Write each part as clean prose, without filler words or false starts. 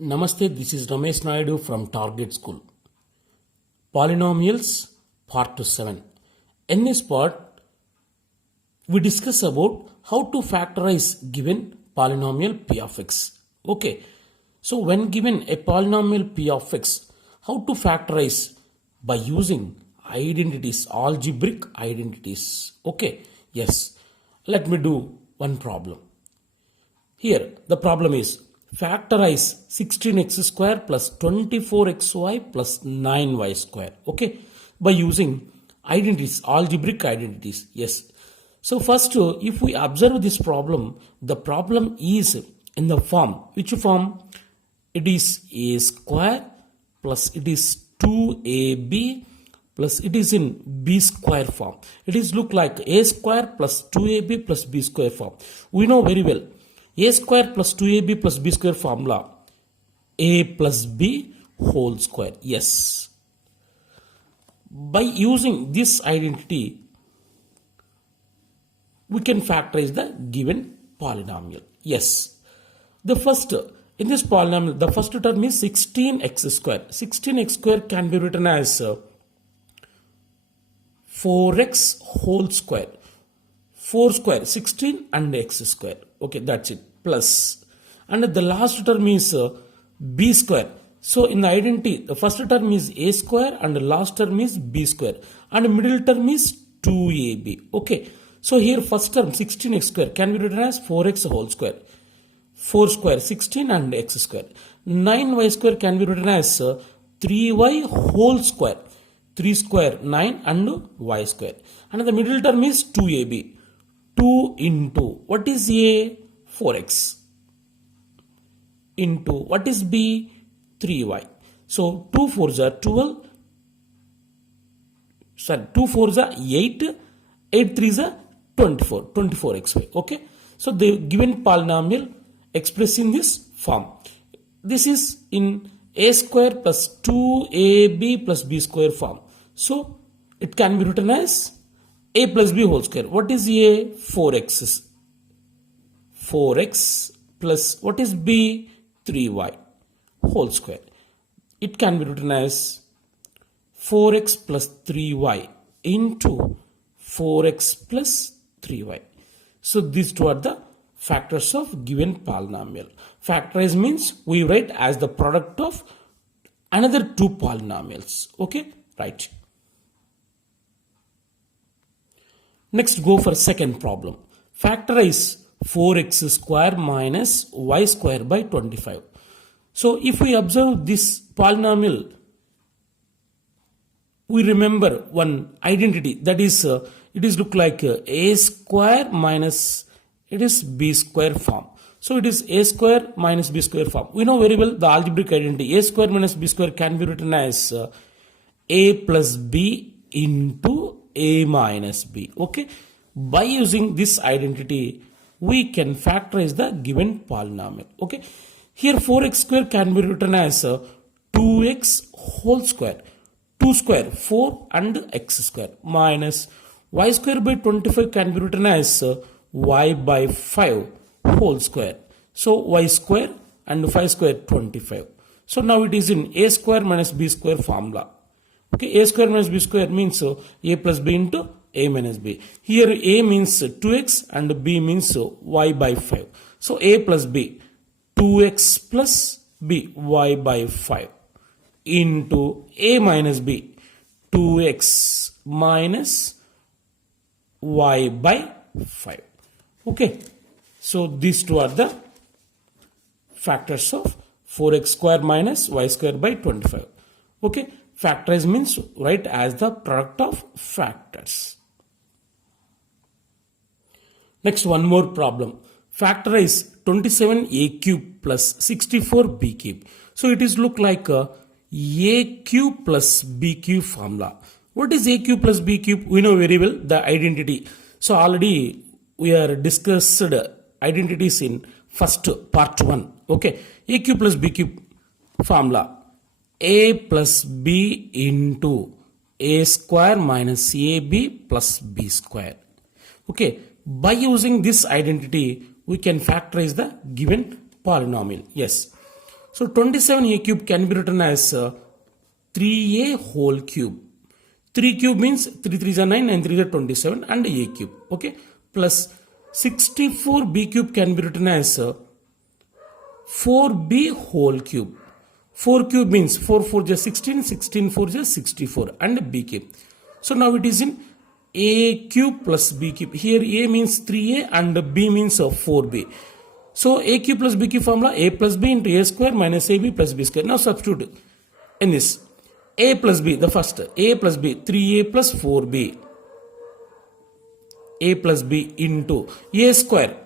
Namaste, this is Ramesh Naidu from Target School. Polynomials Part 7. In this part, we discuss about how to factorize given polynomial p of x. Okay, so when given a polynomial p of x, how to factorize? By using identities, algebraic identities. Okay, yes, let me do one problem. Here, the problem is factorize 16x square plus 24xy plus 9y square. Okay, by using identities, algebraic identities. Yes. So first, if we observe this problem, the problem is in the form. Which form? It is a square plus it is 2ab plus it is in b square form. It is look like a square plus 2ab plus b square form. We know very well a square plus 2ab plus b square formula, a plus b whole square. Yes. By using this identity, we can factorize the given polynomial. Yes. The first, in this polynomial, the first term is 16x square. 16x square can be written as 4x whole square. 4 square, 16 and x square. Okay, that's it. Plus. And the last term is b square. So in the identity, the first term is a square and the last term is b square. And the middle term is 2ab. Okay. So here first term 16x square can be written as 4x whole square. 4 square, 16 and x square. 9y square can be written as 3y whole square. 3 square, 9 and y square. And the middle term is 2ab. 2 into, what is a? 4x. Into, what is b? 3y. So 2 4s are 12. Sorry, 2 4s are 8. 8 3s are 24. 24xy. Okay. So the given polynomial expressed in this form. This is in a square plus 2ab plus b square form. So it can be written as a plus b whole square. What is a? 4x. 4x plus what is b? 3y whole square. It can be written as 4x plus 3y into 4x plus 3y. So these two are the factors of given polynomial. Factorize means we write as the product of another two polynomials. Okay, right. Next, go for second problem. Factorize 4x square minus y square by 25. So if we observe this polynomial, we remember one identity, that is it is look like a square minus it is b square form. So it is a square minus b square form. We know very well the algebraic identity. A square minus b square can be written as a plus b into a minus b. Okay. By using this identity, we can factorize the given polynomial. Okay. Here 4x square can be written as 2x whole square. 2 square, 4 and x square minus y square by 25 can be written as y by 5 whole square. So y square and 5 square 25. So now it is in a square minus b square formula. Okay, a square minus b square means a plus b into a minus b. Here a means 2x and b means y by 5. So a plus b, 2x plus b, y by 5 into a minus b, 2x minus y by 5. Okay, so these two are the factors of 4x square minus y square by 25. Okay, factorize means write as the product of factors. Next, one more problem. Factorize 27a cube plus 64b cube. So it is look like a cube plus b cube formula. What is a cube plus b cube? We know very well the identity. So already we are discussed identities in first part 1. Okay, a cube plus b cube formula. A plus b into a square minus ab plus b square. Okay, by using this identity, we can factorize the given polynomial. Yes. So 27a cube can be written as 3a whole cube. 3 cube means 3 3s are 9, 9 3s are 27 and a cube. Okay. Plus 64b cube can be written as 4b whole cube. 4 cube means 4 4 is 16, 16 4 is 64 and b cube. So now it is in a cube plus b cube. Here a means 3a and b means 4b. So a cube plus b cube formula, a plus b into a square minus ab plus b square. Now substitute in this. A plus b, the first, a plus b, 3a plus 4b. A plus b into a square,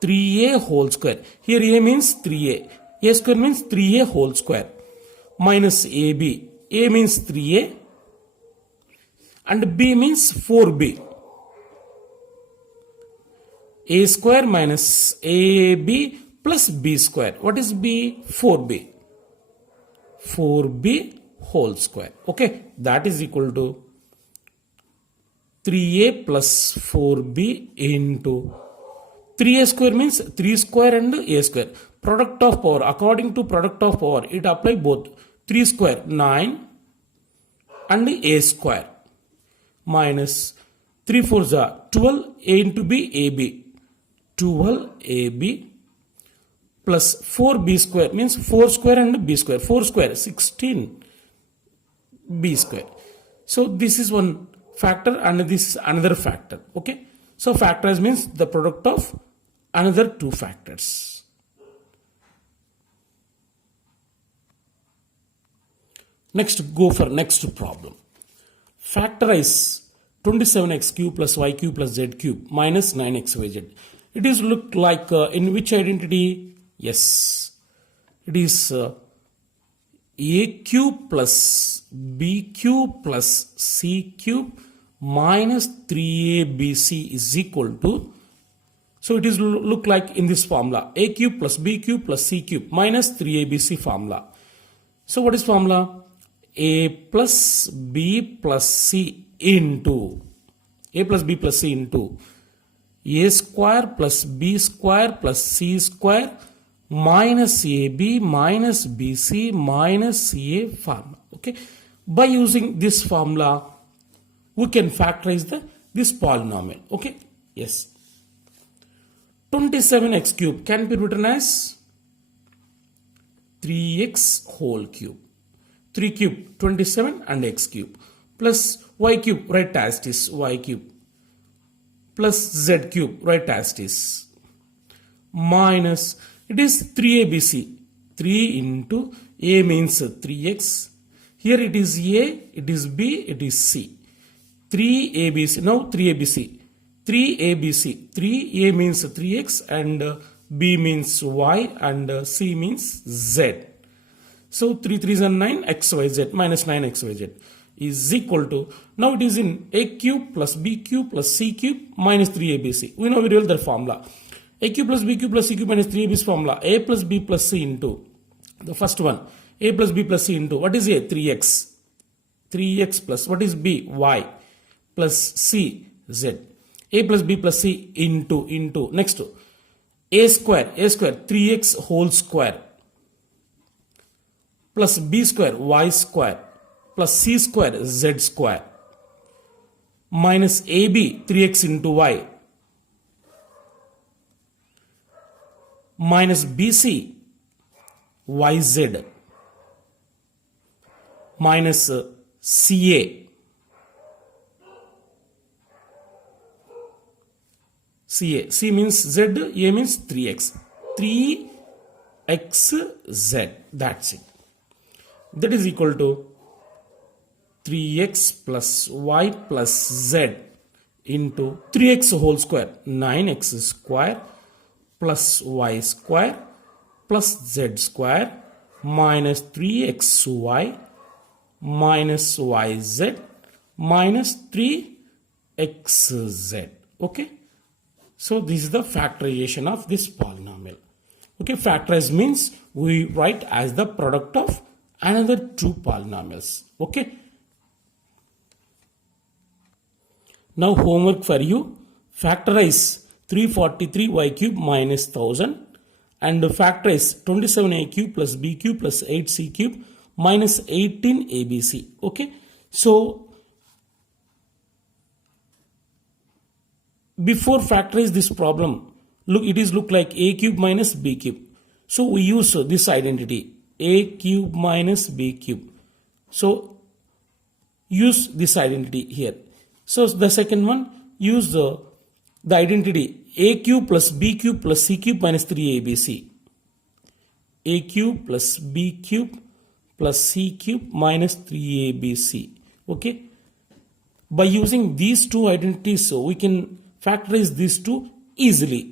3a whole square. Here a means 3a. A square means 3a whole square. Minus ab. A means 3a and b means 4b. A square minus ab plus b square. What is b? 4b. 4b whole square. Okay, that is equal to 3a plus 4b into 3a square means 3 square and a square. Product of power, according to product of power, it apply both. 3 square 9 and a square minus 3 4s are 12 a into b, ab, 12 ab plus 4b square means 4 square and b square. 4 square 16 b square. So this is one factor and this is another factor. Okay. So factorize means the product of another two factors. Next, go for next problem. Factorize 27x cube plus y cube plus z cube minus 9xyz. It is look like in which identity? Yes, it is a cube plus b cube plus c cube minus 3abc is equal to, so it is look like in this formula, a cube plus b cube plus c cube minus 3abc formula. So what is formula? A plus b plus c into a plus b plus c into a square plus b square plus c square minus ab minus bc minus ca formula. Okay, by using this formula we can factorize this polynomial. Okay, yes, 27x cube can be written as 3x whole cube. 3 cube 27 and x cube plus y cube, write as it is y cube, plus z cube, write as it is, minus it is 3abc. 3 into a means 3x. Here it is a, it is b, it is c. 3abc. Now 3abc. 3abc. 3a means 3x and b means y and c means z. So 3 3s are 9, xyz minus 9xyz is equal to, now it is in a cube plus b cube plus c cube minus 3abc. We know very well the formula. A cube plus b cube plus c cube minus 3abc formula. A plus b plus c into the first one. A plus b plus c into, what is a? 3x. 3x plus, what is b? Y plus c z. A plus b plus c into next to a square 3x whole square plus b square y square plus c square z square minus ab 3x into y minus bc yz minus ca c means z, a means 3x 3xz, that's it. That is equal to 3x plus y plus z into 3x whole square 9x square plus y square plus z square minus 3xy minus yz minus 3xz. Okay, so this is the factorization of this polynomial. Okay, factorize means we write as the product of another two polynomials. Okay, now homework for you. Factorize 343y cube minus 1000 and factorize 27a cube plus b cube plus 8c cube minus 18abc. Okay, so before factorize this problem, look, it is look like a cube minus b cube. So we use this identity, a cube minus b cube. So use this identity here. So the second one, use the identity a cube plus b cube plus c cube minus 3abc. A cube plus b cube plus c cube minus 3abc. Okay, by using these two identities, so we can factorize these two easily.